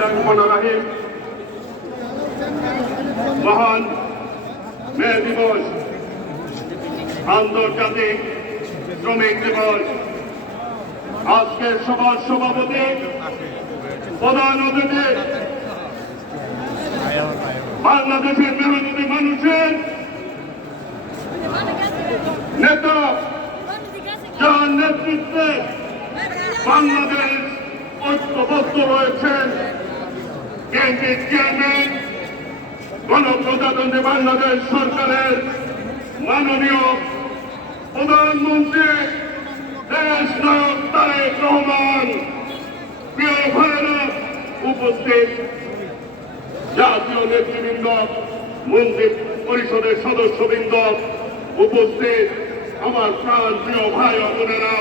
রহিম। মহান মে দিবস, আন্তর্জাতিক শ্রমিক দিবস। আজকের সভার সভাপতি, প্রধান অতিথি, বাংলাদেশের মেহনতি মানুষের নেতা, যার নেতৃত্বে বাংলাদেশ ঐক্যবদ্ধ রয়েছেন, বিএনপির চেয়ারম্যান, গণপ্রজাতন্ত্রী বাংলাদেশ সরকারের মাননীয় প্রধানমন্ত্রী দেশ নায়ক তারেক রহমান। প্রিয় ভাইয়েরা, উপস্থিত জাতীয় নেতৃবৃন্দ, মন্ত্রী পরিষদের সদস্যবৃন্দ, উপস্থিত আমার প্রাণ প্রিয় ভাই ও বোনেরা,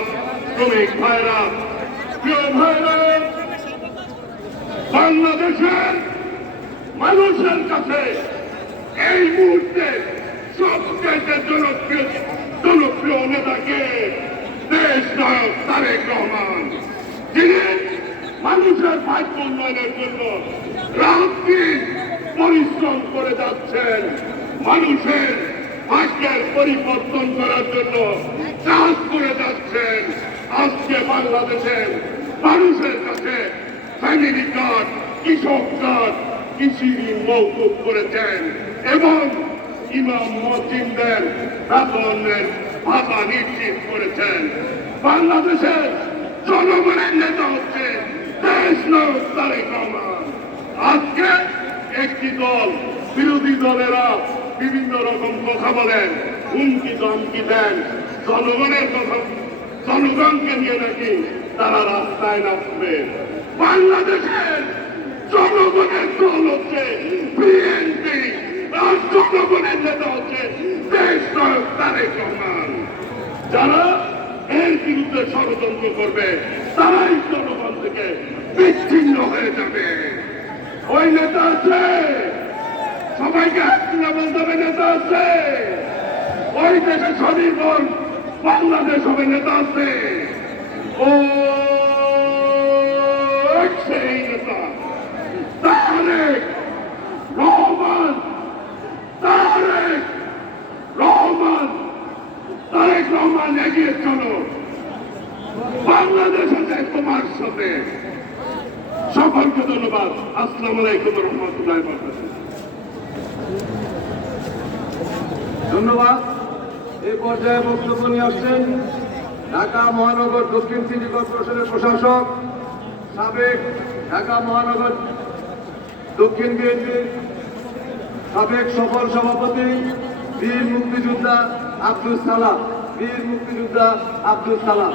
শ্রমিক ভাইরা, প্রিয় ভাইরা, বাংলাদেশের মানুষের কাছে এই মুহূর্তে সবচেয়ে জনপ্রিয় নেতাকে দেশ নায়ক তারেক রহমান, যিনি মানুষের ভাগ্য উন্নয়নের জন্য রাত-দিন পরিশ্রম করে যাচ্ছেন, মানুষের ভাগ্যের পরিবর্তন করার জন্য কাজ করে যাচ্ছেন। আজকে বাংলাদেশের মানুষের কাছে ফ্যামিলি কার্ড, কৃষক কার্ড, কৃষি ঋণ মওকুফ করেছেন এবং ইমাম মসজিদদের বেতনের ভাতা নিশ্চিত করেছেন। বাংলাদেশের জনগণের নেতা হচ্ছে দেশ নায়ক তারেক রহমান। আজকে একটি দল, বিরোধী দলেরা বিভিন্ন রকম কথা বলেন, হুমকি ধমকি দেন, জনগণের কথা, জনগণকে নিয়ে নাকি তারা রাস্তায় নামবে। বাংলাদেশের জনগণের দল হচ্ছে বিএনপি, আর জনগণের নেতা হচ্ছে দেশ নায়ক তারেক রহমান। যারা এর বিরুদ্ধে ষড়যন্ত্র করবে, তারাই জনগণ থেকে বিচ্ছিন্ন হয়ে যাবে। ওই নেতা আছে, সবাইকে হাত তুলে বলতে হবে নেতা আছে। ওই দেশে স্বনির্ভর বাংলাদেশ হবে নেতা আছে। ও সেই নেতা তারেক রহমান, তারেক রহমান, তারেক রহমান এগিয়ে চলো, বাংলাদেশ আছে তোমার সাথে। সকলকে ধন্যবাদ। আসসালামু আলাইকুম রহমতুল্লাহ। ধন্যবাদ। এই পর্যায়ে বক্তব্য নিয়ে আসছেন ঢাকা মহানগর দক্ষিণ সিটি কর্পোরেশনের প্রশাসক, সাবেক ঢাকা মহানগর দক্ষিণ বিএনপির সাবেক সফল সভাপতি, বীর মুক্তিযোদ্ধা আব্দুল সালাম, বীর মুক্তিযোদ্ধা আব্দুল সালাম।